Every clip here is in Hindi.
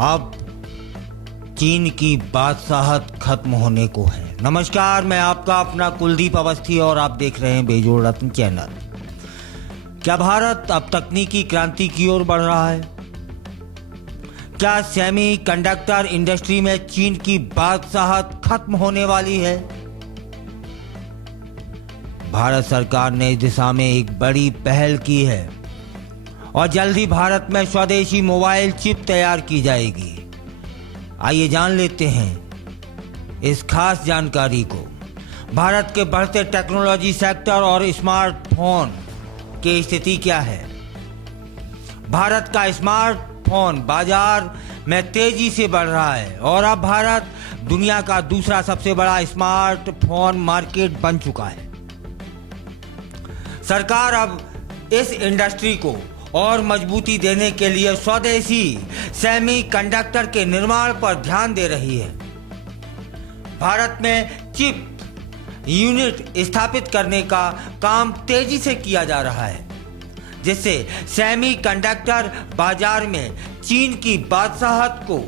अब चीन की बादशाहत खत्म होने को है। नमस्कार, मैं आपका अपना कुलदीप अवस्थी और आप देख रहे हैं बेजोड़ रत्न चैनल। क्या भारत अब तकनीकी क्रांति की ओर बढ़ रहा है? क्या सेमी कंडक्टर इंडस्ट्री में चीन की बादशाहत खत्म होने वाली है? भारत सरकार ने इस दिशा में एक बड़ी पहल की है और जल्द ही भारत में स्वदेशी मोबाइल चिप तैयार की जाएगी। आइए जान लेते हैं इस खास जानकारी को। भारत के बढ़ते टेक्नोलॉजी सेक्टर और स्मार्टफोन की स्थिति क्या है? भारत का स्मार्टफोन बाजार में तेजी से बढ़ रहा है और अब भारत दुनिया का दूसरा सबसे बड़ा स्मार्टफोन मार्केट बन चुका है। सरकार अब इस इंडस्ट्री को और मजबूती देने के लिए स्वदेशी सेमीकंडक्टर के निर्माण पर ध्यान दे रही है। भारत में चिप यूनिट स्थापित करने का काम तेजी से किया जा रहा है, जिससे सेमीकंडक्टर बाजार में चीन की बादशाहत को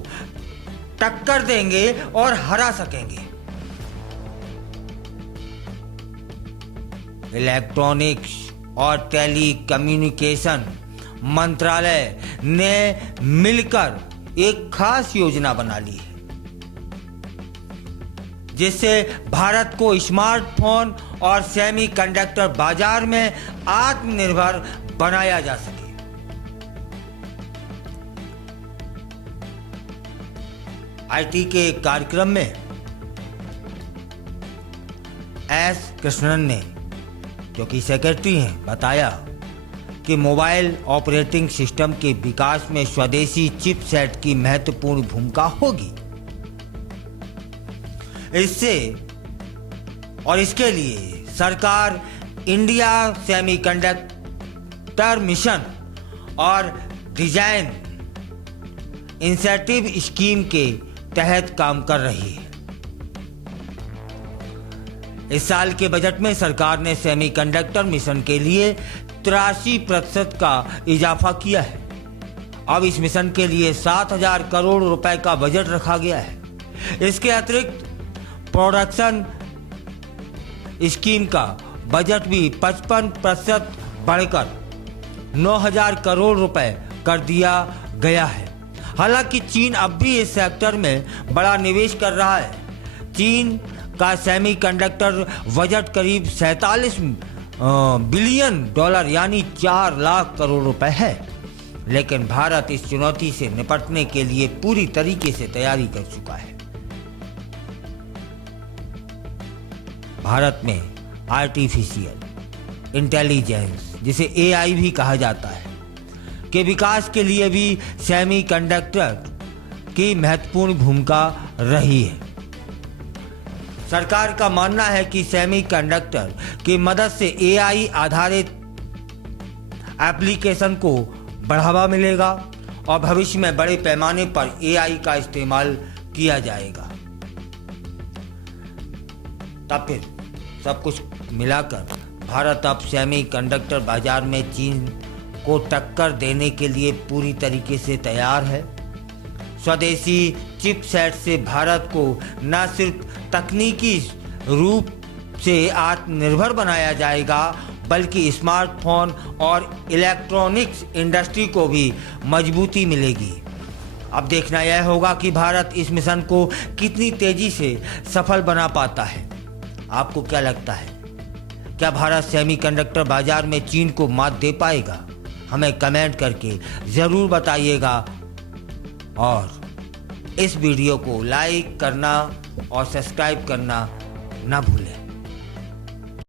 टक्कर देंगे और हरा सकेंगे। इलेक्ट्रॉनिक्स और टेलीकम्युनिकेशन मंत्रालय ने मिलकर एक खास योजना बना ली है, जिससे भारत को स्मार्टफोन और सेमीकंडक्टर बाजार में आत्मनिर्भर बनाया जा सके। आईटी के कार्यक्रम में एस कृष्णन ने, जो कि सेक्रेटरी हैं, बताया कि मोबाइल ऑपरेटिंग सिस्टम के विकास में स्वदेशी चिपसेट की महत्वपूर्ण भूमिका होगी। इसके लिए सरकार इंडिया सेमीकंडक्टर मिशन और डिजाइन इंसेंटिव स्कीम के तहत काम कर रही है। इस साल के बजट में सरकार ने सेमीकंडक्टर मिशन के लिए 83% का इजाफा किया है। अब इस मिशन के लिए 7,000 करोड़ रुपए का बजट रखा गया है। इसके अतिरिक्त प्रोडक्शन स्कीम का बजट भी 55% बढ़कर 9,000 करोड़ रुपए कर दिया गया है। हालांकि चीन अब भी इस सेक्टर में बड़ा निवेश कर रहा है। चीन का सेमीकंडक्टर बजट करीब 47 बिलियन डॉलर यानी 4 लाख करोड़ रुपए है, लेकिन भारत इस चुनौती से निपटने के लिए पूरी तरीके से तैयारी कर चुका है। भारत में आर्टिफिशियल इंटेलिजेंस, जिसे एआई भी कहा जाता है, के विकास के लिए भी सेमीकंडक्टर की महत्वपूर्ण भूमिका रही है। सरकार का मानना है कि सेमीकंडक्टर की मदद से एआई आधारित एप्लीकेशन को बढ़ावा मिलेगा और भविष्य में बड़े पैमाने पर एआई का इस्तेमाल किया जाएगा। तब फिर सब कुछ मिलाकर भारत अब सेमीकंडक्टर बाजार में चीन को टक्कर देने के लिए पूरी तरीके से तैयार है। स्वदेशी चिपसेट से भारत को न सिर्फ तकनीकी रूप से आत्मनिर्भर बनाया जाएगा, बल्कि स्मार्टफोन और इलेक्ट्रॉनिक्स इंडस्ट्री को भी मजबूती मिलेगी। अब देखना यह होगा कि भारत इस मिशन को कितनी तेजी से सफल बना पाता है। आपको क्या लगता है? क्या भारत सेमीकंडक्टर बाजार में चीन को मात दे पाएगा? हमें कमेंट करके ज़रूर बताइएगा और इस वीडियो को लाइक करना और सब्सक्राइब करना ना भूलें।